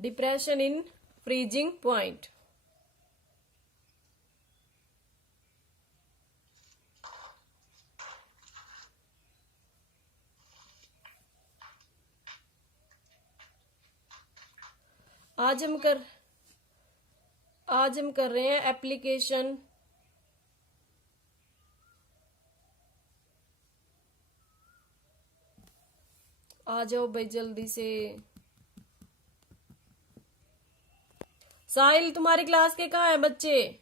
Depression in freezing point. आज हम कर रहे हैं एप्लीकेशन आ जाओ भाई जल्दी से। साहिल तुम्हारी क्लास के कहाँ है बच्चे?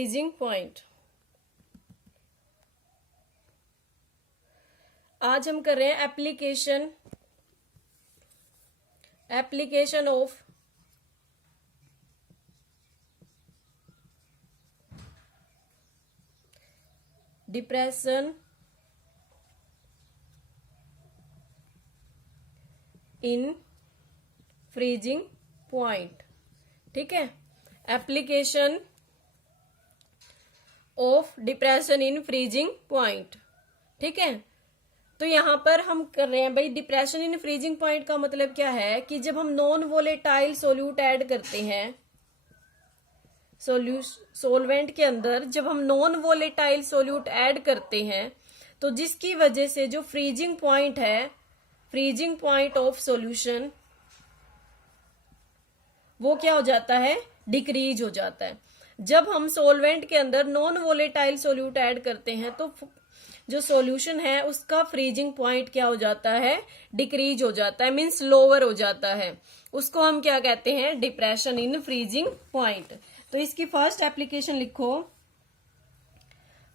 Freezing point. आज हम कर रहे हैं application of depression in freezing point. ठीक है, application of depression in freezing point. ठीक है, तो यहां पर हम कर रहे हैं भाई डिप्रेशन इन फ्रीजिंग पॉइंट का मतलब क्या है कि जब हम नॉन वोलेटाइल सोल्यूट ऐड करते हैं सोलवेंट के अंदर, जब हम नॉन वोलेटाइल सोल्यूट ऐड करते हैं तो जिसकी वजह से जो फ्रीजिंग पॉइंट है, फ्रीजिंग पॉइंट ऑफ सॉल्यूशन, वो क्या हो जाता है? डिक्रीज हो जाता है। जब हम सोलवेंट के अंदर नॉन वोलेटाइल सोल्यूट ऐड करते हैं तो जो सॉल्यूशन है उसका फ्रीजिंग पॉइंट क्या हो जाता है? डिक्रीज हो जाता है, मीन्स लोअर हो जाता है। उसको हम क्या कहते हैं? Depression in freezing point. तो इसकी फर्स्ट एप्लीकेशन लिखो।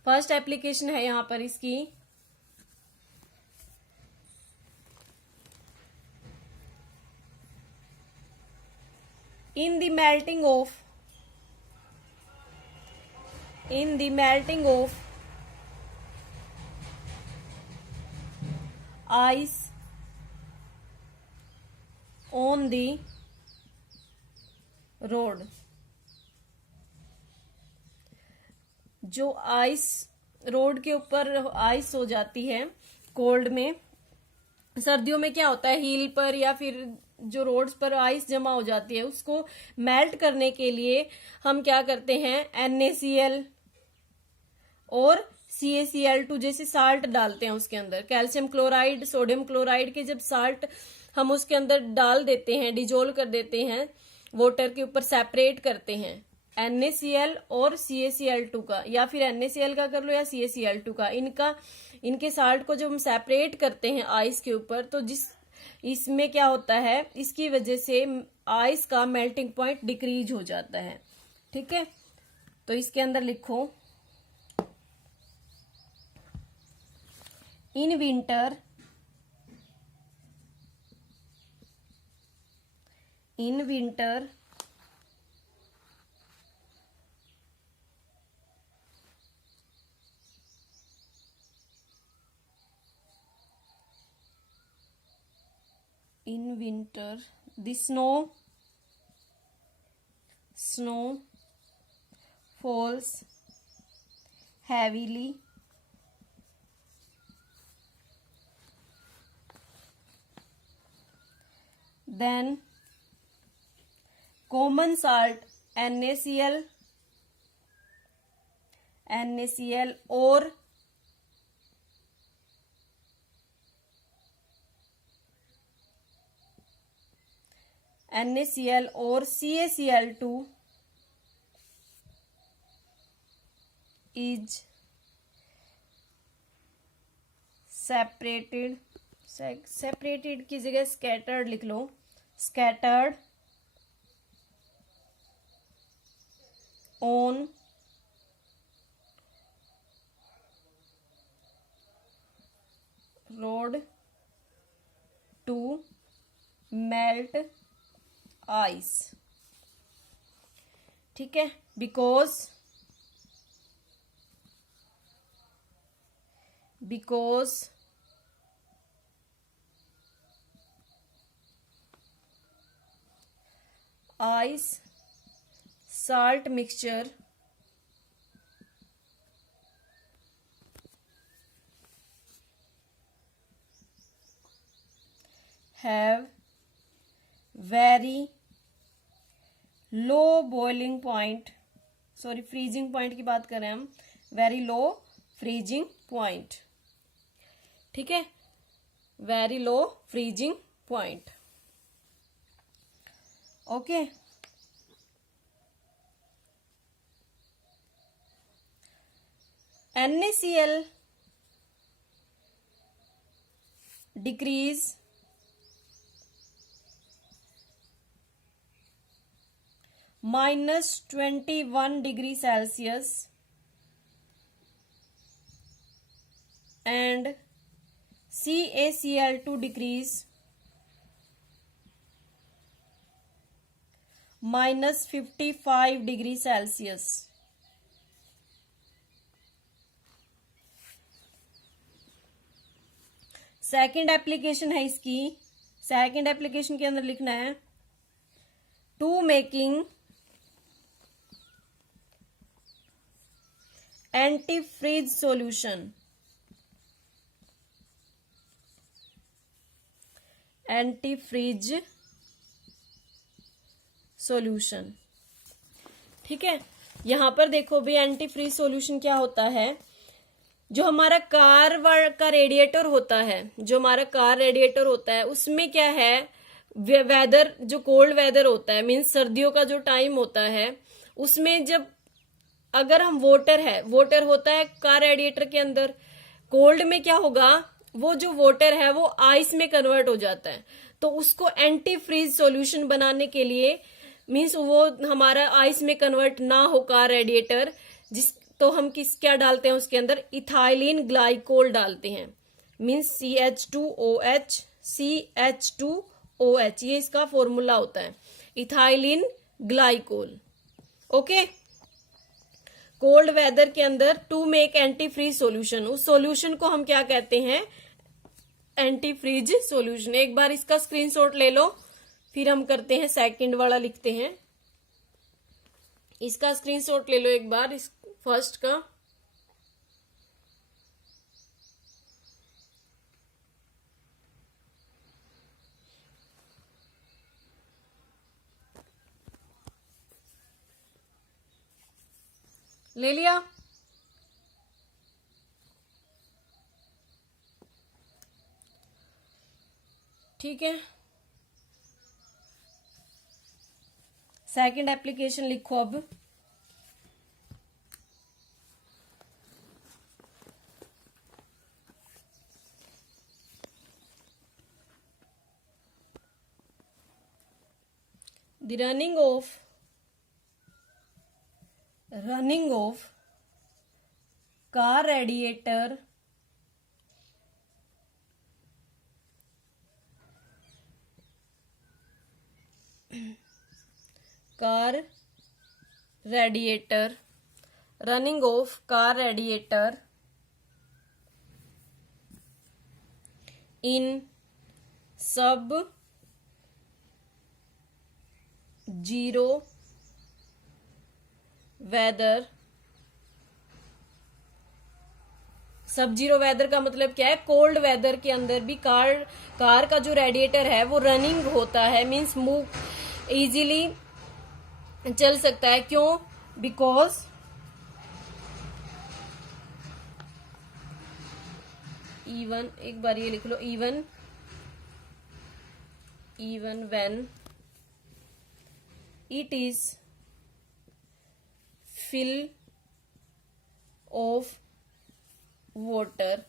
फर्स्ट एप्लीकेशन है यहां पर इसकी in the melting of ice on the road। जो आइस रोड के ऊपर आइस हो जाती है कोल्ड में, सर्दियों में क्या होता है, हील पर या फिर जो रोड्स पर आइस जमा हो जाती है उसको मेल्ट करने के लिए हम क्या करते हैं? NaCl और CaCl2 जैसे साल्ट डालते हैं उसके अंदर। कैल्शियम क्लोराइड, सोडियम क्लोराइड के जब साल्ट हम उसके अंदर डाल देते हैं, डिजोल्व कर देते हैं, वाटर के ऊपर सेपरेट करते हैं NaCl और CaCl2 का, या फिर NaCl का कर लो या CaCl2 का, इनके साल्ट को जब हम सेपरेट करते हैं आइस के ऊपर, तो इसमें क्या होता है? इसकी वजह से आइस का मेल्टिंग पॉइंट डिक्रीज हो जाता है। ठीक है, तो इसके अंदर लिखो in winter the snow falls heavily then common salt NaCl or CaCl2 is separated की जगह scattered लिख लो, scattered on road to melt ice। ठीक है, because ice salt mixture have very low boiling point, sorry freezing point की बात कर रहे हैं हम, वेरी लो फ्रीजिंग पॉइंट, ठीक है, very low freezing point, okay. NaCl decrease -21 degree Celsius and CaCl2 decrease -55 degree Celsius। Second application है इसकी, सेकेंड एप्लीकेशन के अंदर लिखना है to making antifreeze solution, antifreeze solution, ठीक है। यहां पर देखो भी एंटीफ्रीज सॉल्यूशन क्या होता है, जो हमारा कार का रेडिएटर होता है, जो हमारा कार रेडिएटर होता है उसमें क्या है, वेदर जो कोल्ड वेदर होता है, मीन्स सर्दियों का जो टाइम होता है, उसमें जब अगर हम वाटर होता है कार रेडिएटर के अंदर, कोल्ड में क्या होगा, वो जो वाटर है वो आइस में कन्वर्ट हो जाता है। तो उसको एंटी फ्रीज सॉल्यूशन बनाने के लिए, मीन्स वो हमारा आइस में कन्वर्ट ना हो कार रेडिएटर, तो हम क्या डालते हैं उसके अंदर, इथाइलिन ग्लाइकोल डालते हैं, मीन्स CH2OH, CH2OH, ये इसका फॉर्मूला होता है, ethylene glycol, okay. Cold weather के अंदर to make anti freeze solution, उस सॉल्यूशन को हम क्या कहते हैं, एंटी फ्रीज सॉल्यूशन। एक बार इसका स्क्रीनशॉट ले लो, फिर हम करते हैं सेकंड वाला, लिखते हैं इसका स्क्रीनशॉट ले लो एक बार, इस फर्स्ट का, ले लिया, ठीक है। सेकंड एप्लीकेशन लिखो अब, the running of car radiator running of car radiator in sub zero weather, sub zero weather का मतलब क्या है, कोल्ड वेदर के अंदर भी कार का जो रेडिएटर है वो रनिंग होता है, मींस मूव इजीली चल सकता है, क्यों, बिकॉज इवन, एक बार ये लिख लो, even when it is full of water,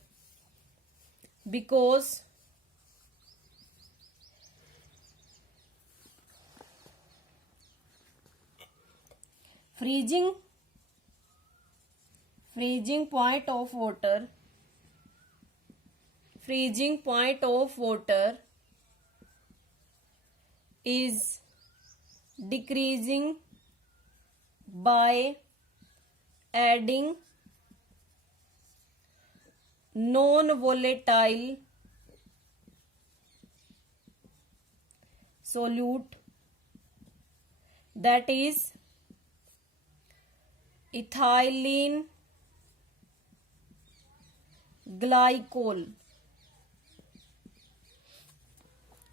because freezing point of water is decreasing by adding non-volatile solute that is ethylene glycol.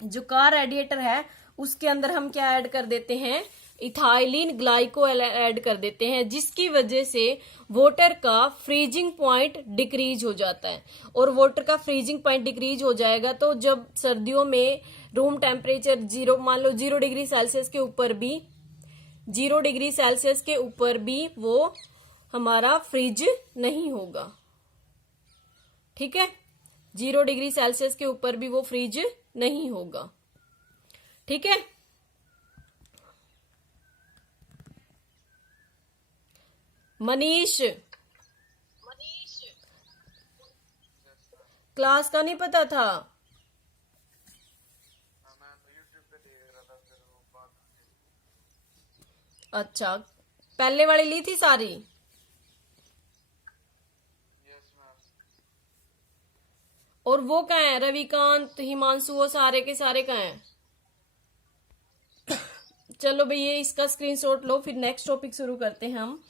जो कार रेडिएटर है उसके अंदर हम क्या ऐड कर देते हैं, इथाइलिन ग्लाइकोल ऐड कर देते हैं, जिसकी वजह से वाटर का फ्रीजिंग पॉइंट डिक्रीज हो जाता है। और वाटर का फ्रीजिंग पॉइंट डिक्रीज हो जाएगा तो जब सर्दियों में रूम टेम्परेचर 0 मान लो 0 डिग्री सेल्सियस के ऊपर भी 0 डिग्री सेल्सियस के ऊपर भी वो हमारा फ्रिज नहीं होगा। ठीक है, 0 डिग्री सेल्सियस के ऊपर भी वो फ्रिज नहीं होगा। ठीक है, मनीष क्लास का नहीं पता था? अच्छा, पहले वाली ली थी सारी? और वो कहाँ है, रविकांत, हिमांशु, वो सारे के सारे कहाँ हैं? चलो भैया इसका स्क्रीनशॉट लो, फिर नेक्स्ट टॉपिक शुरू करते हैं हम।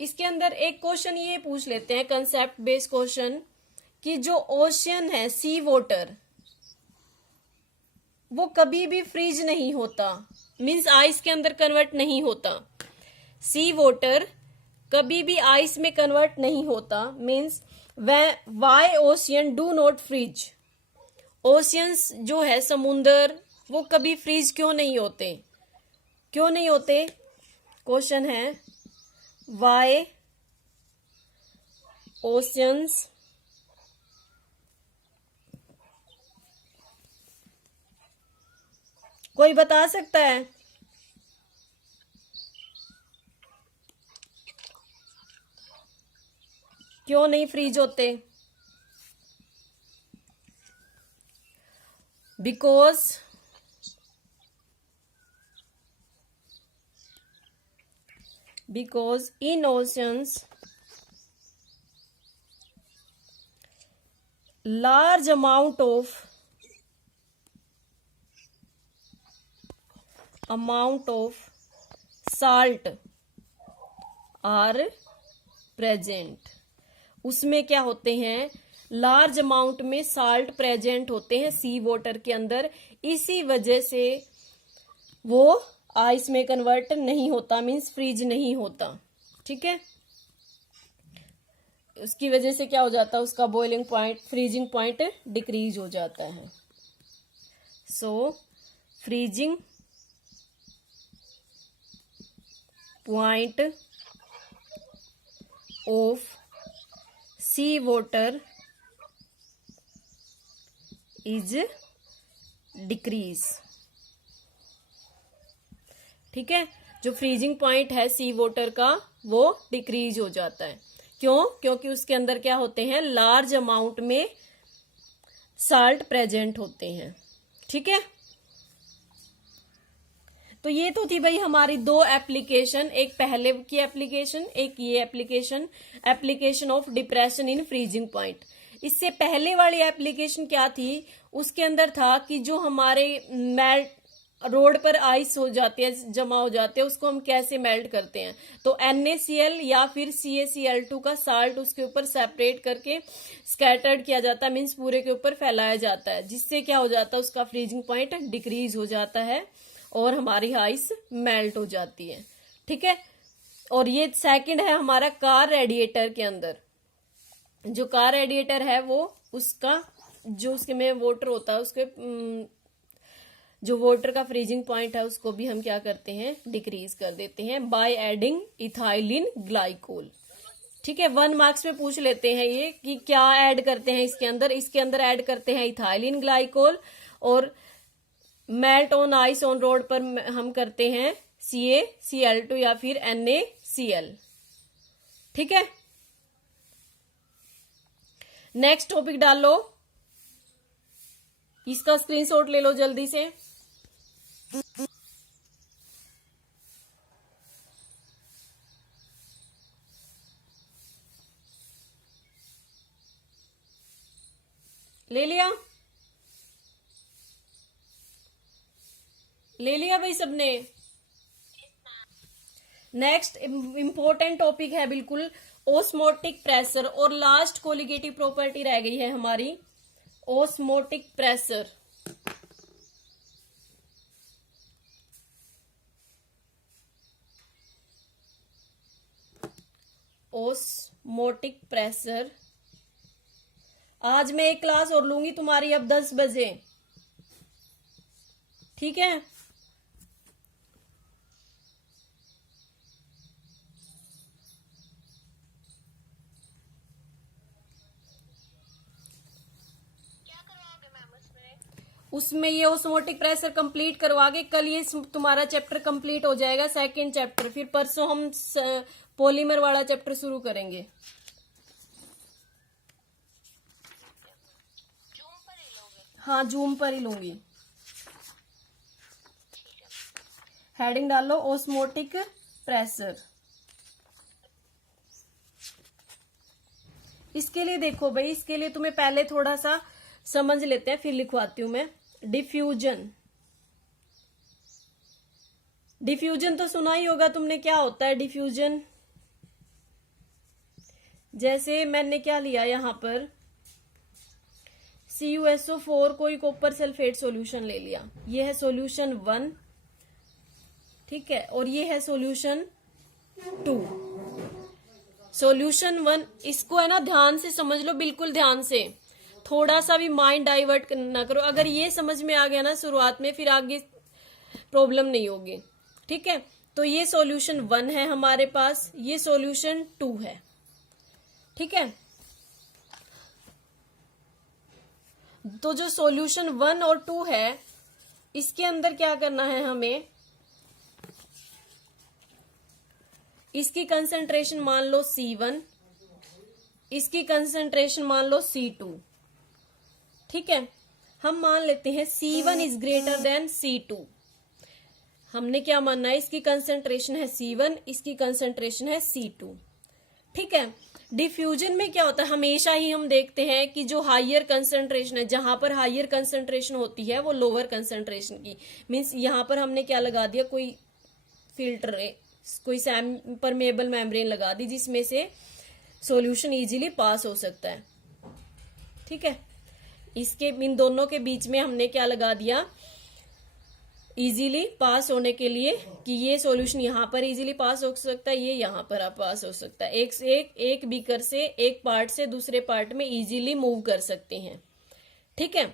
इसके अंदर एक क्वेश्चन ये पूछ लेते हैं, कंसेप्ट बेस्ड क्वेश्चन, कि जो ओशियन है, सी वाटर, वो कभी भी फ्रीज नहीं होता, मींस आइस के अंदर कन्वर्ट नहीं होता। सी वाटर कभी भी आइस में कन्वर्ट नहीं होता, means why ocean do not freeze. Oceans जो है समुंदर, वो कभी फ्रीज क्यों नहीं होते? क्यों नहीं होते? क्वेश्चन है वाई ओशियंस कोई बता सकता है? क्यों नहीं फ्रीज होते? because in oceans large amount of salt are present। उसमें क्या होते हैं, लार्ज अमाउंट में साल्ट प्रेजेंट होते हैं सी वाटर के अंदर, इसी वजह से वो आइस में कन्वर्ट नहीं होता, मींस फ्रीज नहीं होता। ठीक है, उसकी वजह से क्या हो जाता है, उसका boiling point, freezing point decrease हो जाता है। So freezing point of sea water is decrease. ठीक है, जो फ्रीजिंग पॉइंट है सी वाटर का वो डिक्रीज हो जाता है। क्यों? क्योंकि उसके अंदर क्या होते हैं, लार्ज अमाउंट में साल्ट प्रेजेंट होते हैं। ठीक है, तो ये तो थी भाई हमारी दो एप्लीकेशन, एक पहले की एप्लीकेशन, एक ये application, application of depression in freezing point. इससे पहले वाली एप्लीकेशन क्या थी, उसके अंदर था कि जो हमारे मेल्ट रोड पर आइस हो जाती है, जमा हो जाते हैं, उसको हम कैसे मेल्ट करते हैं। तो NaCl या फिर CaCl2 का साल्ट उसके ऊपर सेपरेट करके स्कैटर्ड किया जाता है, मीन्स पूरे के ऊपर फैलाया जाता है, जिससे क्या हो जाता है, उसका फ्रीजिंग पॉइंट डिक्रीज हो जाता है और हमारी आइस मेल्ट हो जाती है। ठीक है, और ये सेकंड है हमारा कार रेडिएटर के अंदर। जो कार रेडिएटर है वो उसका जो उसके में वाटर होता है, उसके जो वाटर का फ्रीजिंग पॉइंट है उसको भी हम क्या करते हैं, डिक्रीज कर देते हैं बाय एडिंग इथाइलिन ग्लाइकोल। ठीक है, 1 मार्क्स में पूछ लेते हैं ये कि क्या ऐड करते हैं इसके अंदर। इसके अंदर ऐड करते हैं इथाइलिन ग्लाइकोल, और melt on ice on road पर हम करते हैं CaCl2 या फिर NaCl। ठीक है, नेक्स्ट टॉपिक डाल लो, इसका स्क्रीनशॉट ले लो जल्दी से। ले लिया? ले लिया भाई सबने? नेक्स्ट इंपॉर्टेंट टॉपिक है बिल्कुल ओस्मोटिक प्रेशर, और लास्ट कोलिगेटिव प्रॉपर्टी रह गई है हमारी ओस्मोटिक प्रेशर। ओस्मोटिक प्रेशर आज मैं एक क्लास और लूंगी तुम्हारी अब 10 बजे, ठीक है। उसमें ये ओस्मोटिक प्रेशर कंप्लीट करवा के कल ये तुम्हारा चैप्टर कंप्लीट हो जाएगा, सेकंड चैप्टर। फिर परसों हम पॉलीमर वाला चैप्टर शुरू करेंगे। हाँ जूम पर ही लूंगी। हेडिंग डालो ओस्मोटिक प्रेशर। इसके लिए देखो भाई, इसके लिए तुम्हें पहले थोड़ा सा समझ लेते हैं, फिर लिखवाती हूं मैं। डिफ्यूजन, डिफ्यूजन तो सुना ही होगा तुमने, क्या होता है डिफ्यूजन। जैसे मैंने क्या लिया यहां पर, CuSO4 कोई कॉपर सल्फेट सॉल्यूशन ले लिया, ये है सॉल्यूशन 1, ठीक है, और ये है सॉल्यूशन 2। सॉल्यूशन 1 इसको है ना ध्यान से समझ लो, बिल्कुल ध्यान से, थोड़ा सा भी माइंड डाइवर्ट ना करो। अगर ये समझ में आ गया ना शुरुआत में, फिर आगे प्रॉब्लम नहीं होगी, ठीक है। तो ये सॉल्यूशन 1 है हमारे पास, ये सॉल्यूशन 2 है, ठीक है। तो जो सॉल्यूशन 1 और 2 है, इसके अंदर क्या करना है हमें, इसकी कंसंट्रेशन मान लो C1, इसकी कंसंट्रेशन मान लो C2, ठीक है। हम मान लेते हैं C1 is greater than C2। हमने क्या मानना है, इसकी कंसंट्रेशन है C1, इसकी कंसंट्रेशन है C2, ठीक है। डिफ्यूजन में क्या होता है, हमेशा ही हम देखते हैं कि जो हायर कंसंट्रेशन है, जहां पर हायर कंसंट्रेशन होती है वो लोअर कंसंट्रेशन की, मीन्स यहां पर हमने क्या लगा दिया, कोई फिल्टर, कोई परमेबल मेम्ब्रेन लगा दी जिसमें से सॉल्यूशन इजीली पास हो सकता है, ठीक है। इसके इन दोनों के बीच में हमने क्या लगा दिया, इजीली पास होने के लिए, कि ये सॉल्यूशन यहाँ पर इजीली पास हो सकता है, ये यहाँ पर पास हो सकता है। एक बीकर से, एक पार्ट से दूसरे पार्ट में इजीली मूव कर सकते हैं, ठीक है।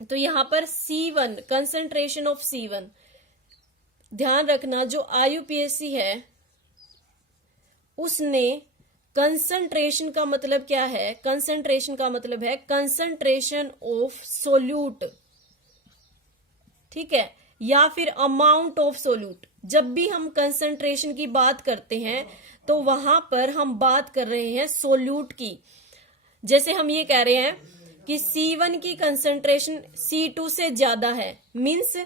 तो यहाँ पर C1, कंसंट्रेशन ऑफ C1, ध्यान रखना जो IUPAC है उसने कंसंट्रेशन का मतलब क्या है, कंसंट्रेशन का मतलब है कंसंट्रेशन ऑफ सोल्यूट, ठीक है, या फिर अमाउंट ऑफ सोल्यूट। जब भी हम कंसंट्रेशन की बात करते हैं तो वहां पर हम बात कर रहे हैं सोल्यूट की। जैसे हम ये कह रहे हैं कि C1 की कंसंट्रेशन C2 से ज्यादा है, मीन्स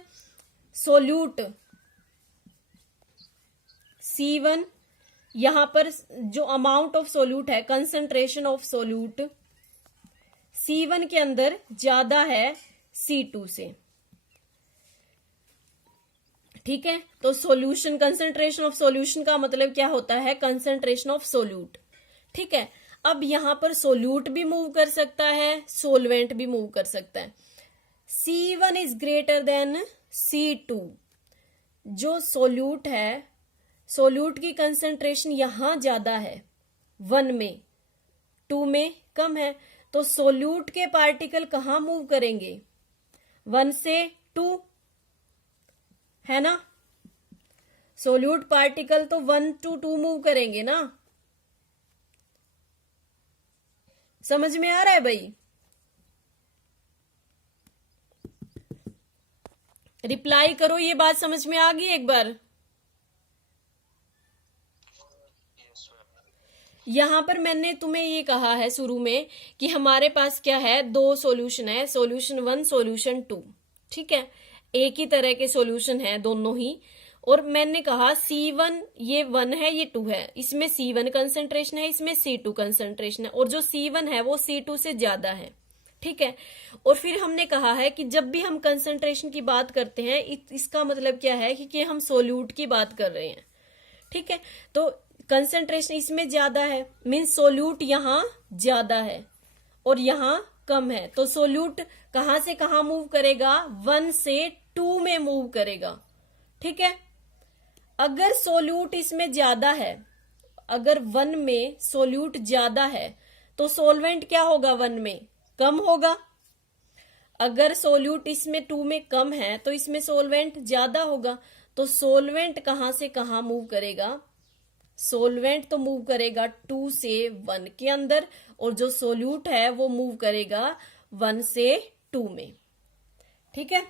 सोल्यूट C1, यहां पर जो अमाउंट ऑफ सोल्यूट है, कंसंट्रेशन ऑफ सोल्यूट C1 के अंदर ज्यादा है C2 से, ठीक है। तो सॉल्यूशन, कंसंट्रेशन ऑफ सॉल्यूशन का मतलब क्या होता है, कंसंट्रेशन ऑफ सोल्यूट, ठीक है। अब यहां पर सोल्यूट भी मूव कर सकता है, सोलवेंट भी मूव कर सकता है। C1 is greater than C2, जो सोल्यूट है, सोल्यूट की कंसंट्रेशन यहां ज्यादा है 1 में, 2 में कम है, तो सोल्यूट के पार्टिकल कहां मूव करेंगे, 1 से 2, है ना। सोल्यूट पार्टिकल तो 1 to 2 मूव करेंगे ना, समझ में आ रहा है भाई। रिप्लाई करो, ये बात समझ में आ गई एक बार। यहां पर मैंने तुम्हें ये कहा है शुरू में कि हमारे पास क्या है, 2 सॉल्यूशन है, सॉल्यूशन 1, सॉल्यूशन 2, ठीक है। एक ही तरह के सॉल्यूशन है दोनों ही, और मैंने कहा C1 ये 1 है, ये 2 है, इसमें C1 कंसंट्रेशन है, इसमें C2 कंसंट्रेशन है, और जो C1 है वो C2 से ज्यादा है, ठीक है। और फिर हमने कहा है कि जब भी हम कंसंट्रेशन की बात करते हैं, इसका मतलब क्या है कि हम सोल्यूट की बात कर रहे हैं, ठीक है, तो कंसेंट्रेशन इसमें ज्यादा है, मीन्स सोल्यूट यहां ज्यादा है और यहां कम है, तो सोल्यूट कहां से कहां मूव करेगा, 1 से 2 में मूव करेगा। ठीक है, अगर सोल्यूट इसमें ज्यादा है, अगर 1 में सोल्यूट ज्यादा है तो सोलवेंट क्या होगा, 1 में कम होगा। अगर सोल्यूट इसमें 2 में कम है तो इसमें सोलवेंट ज्यादा होगा, तो सोलवेंट कहां से कहां मूव करेगा, सोलवेंट तो मूव करेगा 2 से 1 के अंदर, और जो सोल्यूट है वो मूव करेगा 1 से 2 में। ठीक है,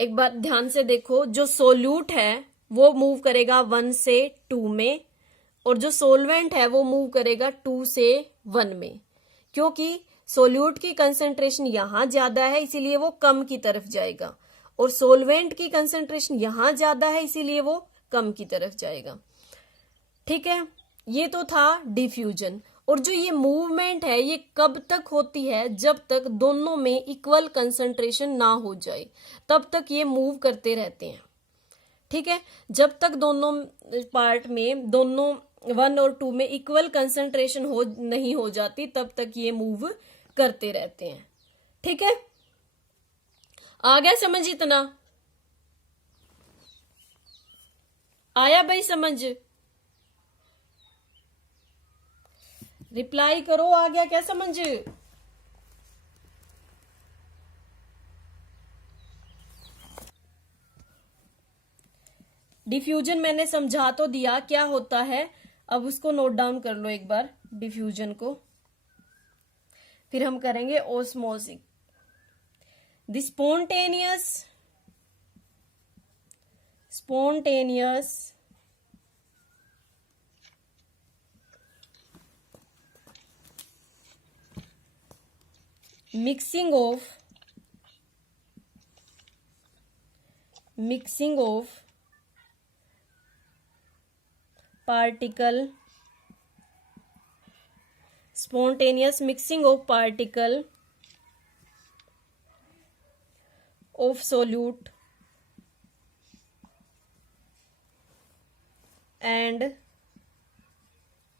एक बात ध्यान से देखो, जो सोल्यूट है वो मूव करेगा 1 से 2 में, और जो सोलवेंट है वो मूव करेगा 2 से 1 में, क्योंकि सोल्यूट की कंसेंट्रेशन यहां ज्यादा है इसीलिए वो कम की तरफ जाएगा, और सोलवेंट की कंसेंट्रेशन यहां ज्यादा है इसीलिए वो कम की तरफ जाएगा। ठीक है, ये तो था डिफ्यूजन। और जो ये मूवमेंट है ये कब तक होती है, जब तक दोनों में इक्वल कंसंट्रेशन ना हो जाए, तब तक ये मूव करते रहते हैं। ठीक है, जब तक दोनों पार्ट में, दोनों 1 और 2 में इक्वल कंसंट्रेशन नहीं हो जाती, तब तक ये मूव करते रहते हैं। ठीक है, आ गया समझ, इतना आया भाई समझ, रिप्लाई करो, आ गया क्या समझ। डिफ्यूजन मैंने समझा तो दिया क्या होता है, अब उसको नोट डाउन कर लो एक बार डिफ्यूजन को, फिर हम करेंगे osmosis. The spontaneous mixing of particle, spontaneous mixing of particle of solute and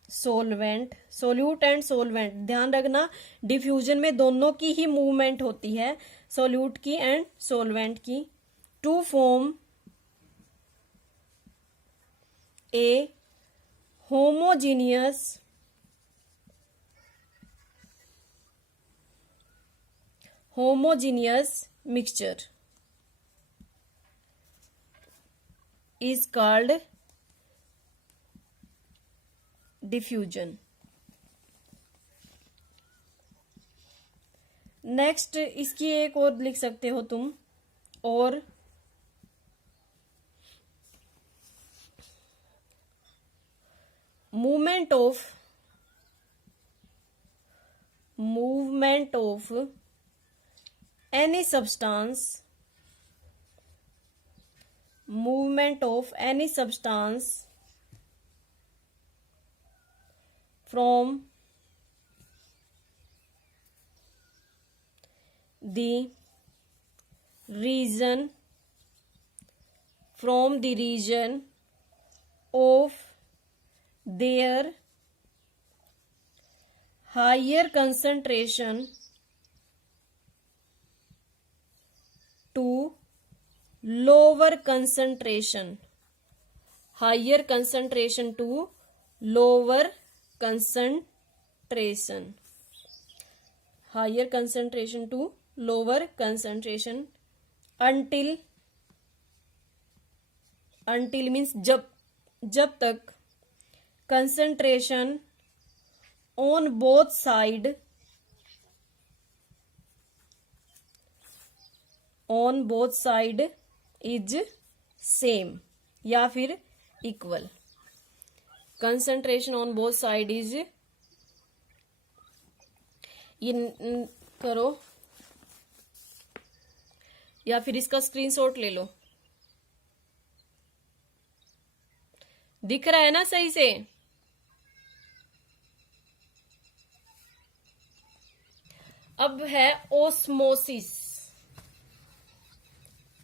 solvent, solute and solvent, ध्यान रखना डिफ्यूजन में दोनों की ही मूवमेंट होती है, सोल्यूट की एंड सोलवेंट की, to form a homogeneous mixture is called diffusion। Next इसकी एक और लिख सकते हो तुम, और movement of any substance from the region of their higher concentration to lower concentration, higher concentration to lower concentration, higher concentration to lower concentration until means जब तक concentration on both side is same या फिर equal, concentration on both side is, ये करो या फिर इसका screenshot ले लो, दिख रहा है ना सही से। अब है ओस्मोसिस,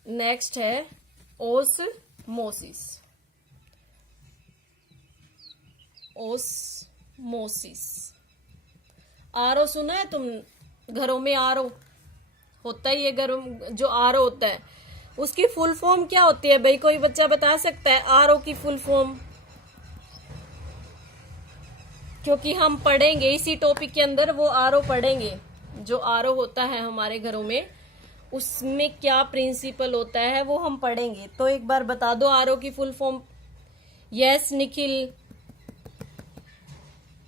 नेक्स्ट है ओस्मोसिस। ओस्मोसिस। आरओ सुना है तुम? घरों में आरओ होता ही है, घरों जो आरओ होता है उसकी फुल फॉर्म क्या होती है भाई? कोई बच्चा बता सकता है आरओ की फुल फॉर्म? क्योंकि हम पढ़ेंगे इसी टॉपिक के अंदर वो आरओ पढ़ेंगे। जो आरओ होता है हमारे घरों में उसमें क्या प्रिंसिपल होता है वो हम पढ़ेंगे। तो एक बार बता दो आरओ की फुल फॉर्म। यस निखिल।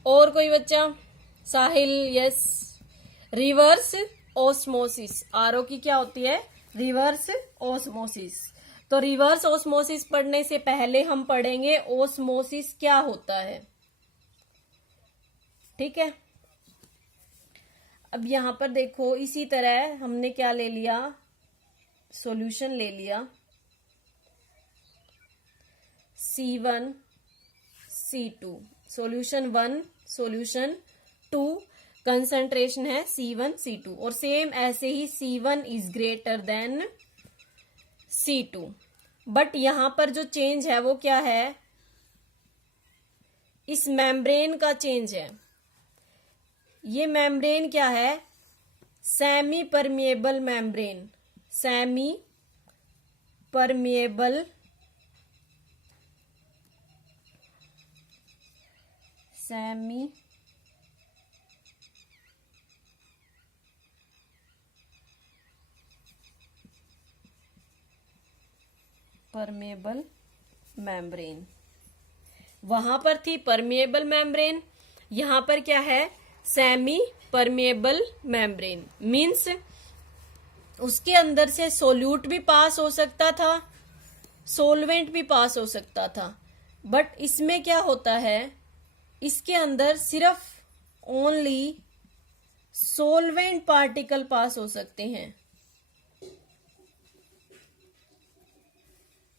और कोई बच्चा? साहिल यस। Reverse osmosis. आरओ की क्या होती है? Reverse osmosis. तो रिवर्स ऑस्मोसिस पढ़ने से पहले हम पढ़ेंगे ऑस्मोसिस क्या होता है। ठीक है। अब यहां पर देखो इसी तरह हमने क्या ले लिया? सॉल्यूशन ले लिया C1 C2। Solution 1 solution 2 concentration है C1 C2 और सेम ऐसे ही C1 is greater than C2। But यहां पर जो चेंज है वो क्या है? इस मेम्ब्रेन का चेंज है। ये मेम्ब्रेन क्या है? Semi permeable membrane. Semi permeable permeable membrane. वहां पर थी परमिएबल मेम्ब्रेन, यहां पर क्या है? Semi permeable membrane. मीन्स उसके अंदर से सोल्यूट भी पास हो सकता था, सोलवेंट भी पास हो सकता था। बट इसमें क्या होता है? इसके अंदर सिर्फ ओनली सोलवेंट पार्टिकल पास हो सकते हैं।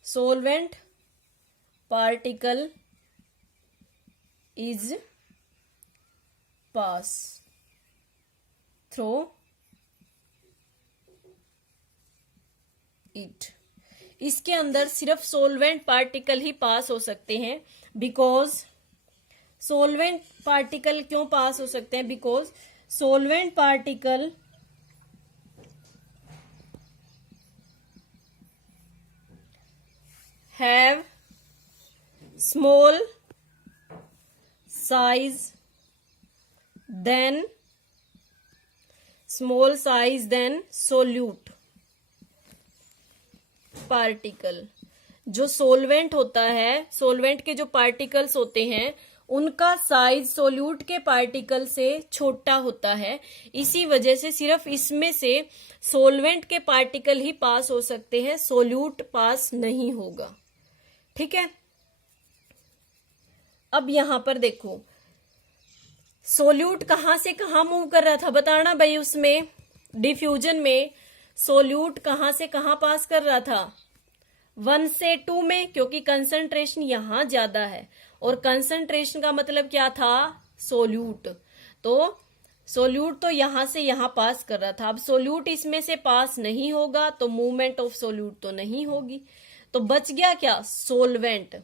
Solvent particle is pass through it. इसके अंदर सिर्फ सोलवेंट पार्टिकल ही पास हो सकते हैं। बिकॉज सोलवेंट पार्टिकल क्यों पास हो सकते हैं? Because solvent particle have small size then solute particle. जो सोलवेंट होता है, सोलवेंट के जो पार्टिकल्स होते हैं उनका साइज सोल्यूट के पार्टिकल से छोटा होता है। इसी वजह से सिर्फ इसमें से सोलवेंट के पार्टिकल ही पास हो सकते हैं, सोल्यूट पास नहीं होगा। ठीक है। अब यहां पर देखो सोल्यूट कहां से कहां मूव कर रहा था बताना भाई। उसमें डिफ्यूजन में सोल्यूट कहां से कहां पास कर रहा था? 1 से 2 में, क्योंकि कंसंट्रेशन यहां ज्यादा है और कंसंट्रेशन का मतलब क्या था? सोल्यूट। तो सोल्यूट तो यहां से यहां पास कर रहा था। अब सोल्यूट इसमें से पास नहीं होगा तो मूवमेंट ऑफ सोल्यूट तो नहीं होगी। तो बच गया क्या? सोलवेंट।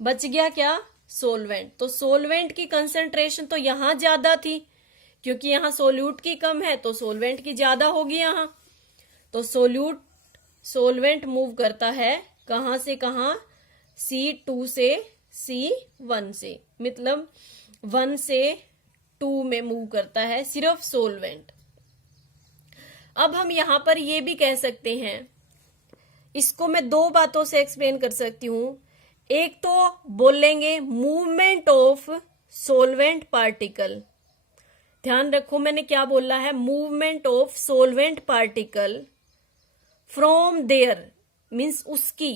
बच गया क्या? सोलवेंट। तो सोलवेंट की कंसंट्रेशन तो यहां ज्यादा थी, क्योंकि यहां सोल्यूट की कम है तो सोलवेंट की ज्यादा होगी यहां। तो सोलवेंट मूव करता है कहां से कहां? C2 से C1 से, मतलब 1 से 2 में मूव करता है सिर्फ सोलवेंट। अब हम यहां पर ये भी कह सकते हैं, इसको मैं 2 बातों से एक्सप्लेन कर सकती हूं। एक तो बोलेंगे मूवमेंट ऑफ सोलवेंट पार्टिकल। ध्यान रखो मैंने क्या बोला है? Movement of solvent particle from their means उसकी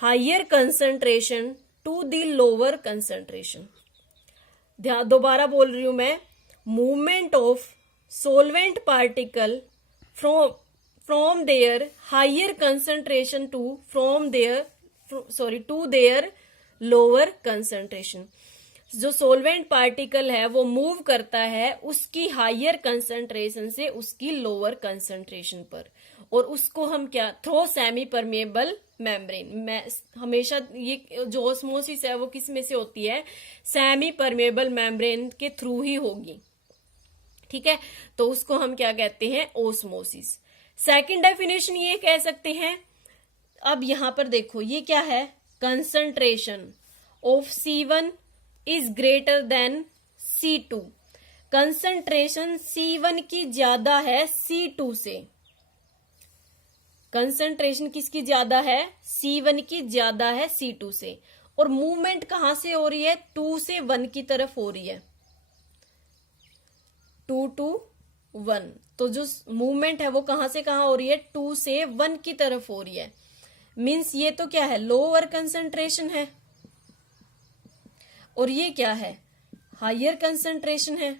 higher concentration to the lower concentration. दोबारा बोल रही हूं मैं, movement of solvent particle from their higher concentration to their lower concentration. जो सोलवेंट पार्टिकल है वो मूव करता है उसकी हायर कंसंट्रेशन से उसकी लोअर कंसंट्रेशन पर, और उसको हम क्या, थ्रो सेमी परमेबल मेम्ब्रेन। हमेशा ये जो ऑस्मोसिस है वो किस में से होती है, सेमी परमेबल मेम्ब्रेन के थ्रू ही होगी। ठीक है, तो उसको हम क्या कहते हैं, ओस्मोसिस। सेकंड डेफिनेशन ये कह सकते हैं, अब यहां पर देखो ये क्या है, concentration of C1 is greater than C2। Concentration C1 की ज्यादा है C2 से। कंसंट्रेशन किसकी ज्यादा है, C1 की ज्यादा है C2 से। और मूवमेंट कहां से हो रही है, 2 से 1 की तरफ हो रही है, 2 to 1। तो जो मूवमेंट है वो कहां से कहां हो रही है, 2 से 1 की तरफ हो रही है। मीन्स ये तो क्या है, लोअर कंसंट्रेशन है, और ये क्या है, हायर कंसंट्रेशन है।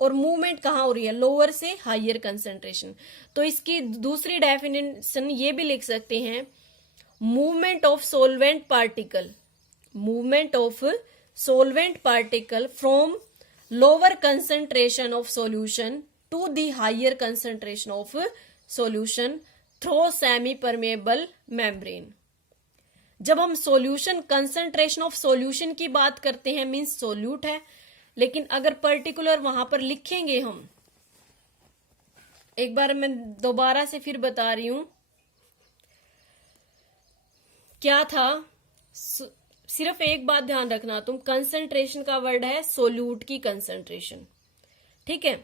और मूवमेंट कहां हो रही है, लोअर से हायर कंसंट्रेशन। तो इसकी दूसरी डेफिनेशन ये भी लिख सकते हैं, movement of solvent particle, movement of solvent particle from lower concentration of solution to the higher concentration of solution through semi permeable membrane. जब हम सॉल्यूशन, कंसंट्रेशन ऑफ सॉल्यूशन की बात करते हैं, मीन्स सोल्यूट है, लेकिन अगर पर्टिकुलर वहां पर लिखेंगे हम, एक बार मैं दोबारा से फिर बता रही हूं, क्या था, सिर्फ एक बात ध्यान रखना तुम, कंसंट्रेशन का वर्ड है सोल्यूट की कंसंट्रेशन। ठीक है,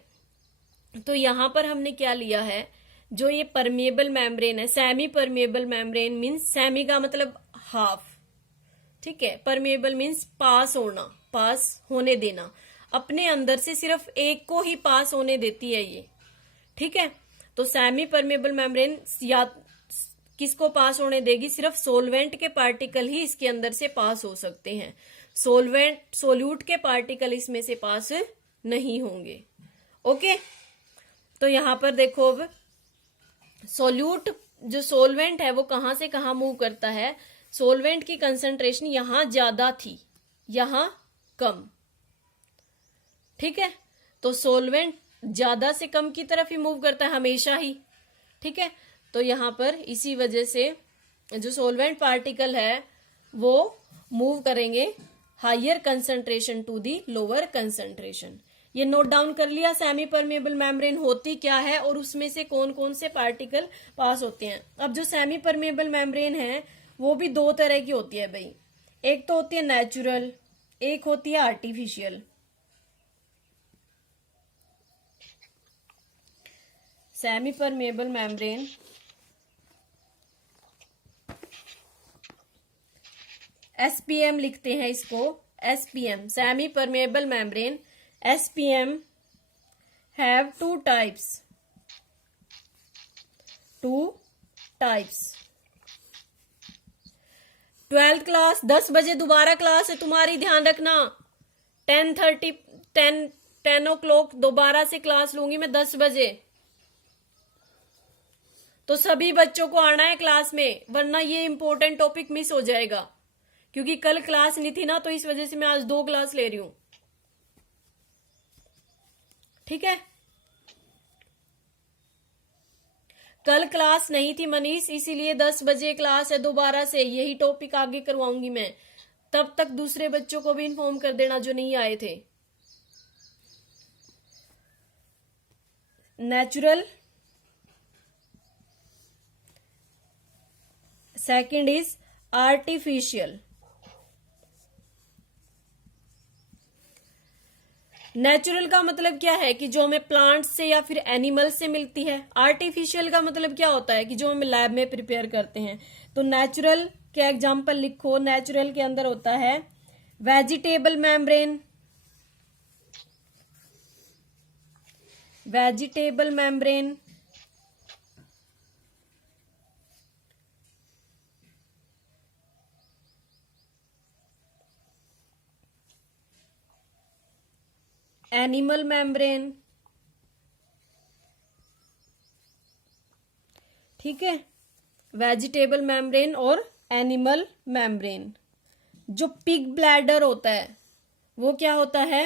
तो यहां पर हमने क्या लिया है, जो ये परमेबल मेम्ब्रेन है, semi permeable membrane means, semi का मतलब हाफ, ठीक है, परमेबल मीन्स पास होना, पास होने देना, अपने अंदर से सिर्फ एक को ही पास होने देती है ये। ठीक है, तो सेमी परमेबल मेम्ब्रेन या किसको पास होने देगी, सिर्फ सोलवेंट के पार्टिकल ही इसके अंदर से पास हो सकते हैं, सोलवेंट सोल्यूट के पार्टिकल इसमें से पास नहीं होंगे। ओके, तो यहां पर देखो, अब सोल्यूट जो सोलवेंट है वो कहां से कहां मूव करता है, सोलवेंट की कंसंट्रेशन यहां ज्यादा थी, यहां कम। ठीक है, तो सोलवेंट ज्यादा से कम की तरफ ही मूव करता है हमेशा ही। ठीक है, तो यहां पर इसी वजह से जो सोलवेंट पार्टिकल है वो मूव करेंगे higher concentration to the lower concentration. ये नोट डाउन कर लिया, सेमी परमेबल मेम्ब्रेन होती क्या है और उसमें से कौन कौन से पार्टिकल पास होते हैं। अब जो सेमी परमेबल मेम्ब्रेन है वो भी दो तरह की होती है भाई, एक तो होती है नेचुरल, एक होती है artificial. Semi permeable membrane SPM लिखते हैं इसको, SPM semi permeable membrane. SPM have two types 12th class 10 बजे दोबारा क्लास है तुम्हारी, ध्यान रखना। 10 o'clock दोबारा से क्लास लूंगी मैं 10 बजे, तो सभी बच्चों को आना है क्लास में, वरना ये इंपॉर्टेंट टॉपिक मिस हो जाएगा। क्योंकि कल क्लास नहीं थी ना, तो इस वजह से मैं आज 2 क्लास ले रही हूं। ठीक है, कल क्लास नहीं थी मनीष, इसीलिए 10 बजे क्लास है दोबारा से, यही टॉपिक आगे करवाऊंगी मैं। तब तक दूसरे बच्चों को भी इन्फॉर्म कर देना जो नहीं आए थे। Natural, second is artificial. Natural का मतलब क्या है कि जो हमें प्लांट से या फिर एनिमल से मिलती है। आर्टिफिशियल का मतलब क्या होता है कि जो हम लैब में प्रिपेयर करते हैं। तो नेचुरल के एग्जांपल लिखो, नेचुरल के अंदर होता है vegetable membrane, vegetable membrane, animal membrane. ठीक है, वेजिटेबल मेम्ब्रेन और एनिमल मेम्ब्रेन। जो पिग ब्लैडर होता है वो क्या होता है,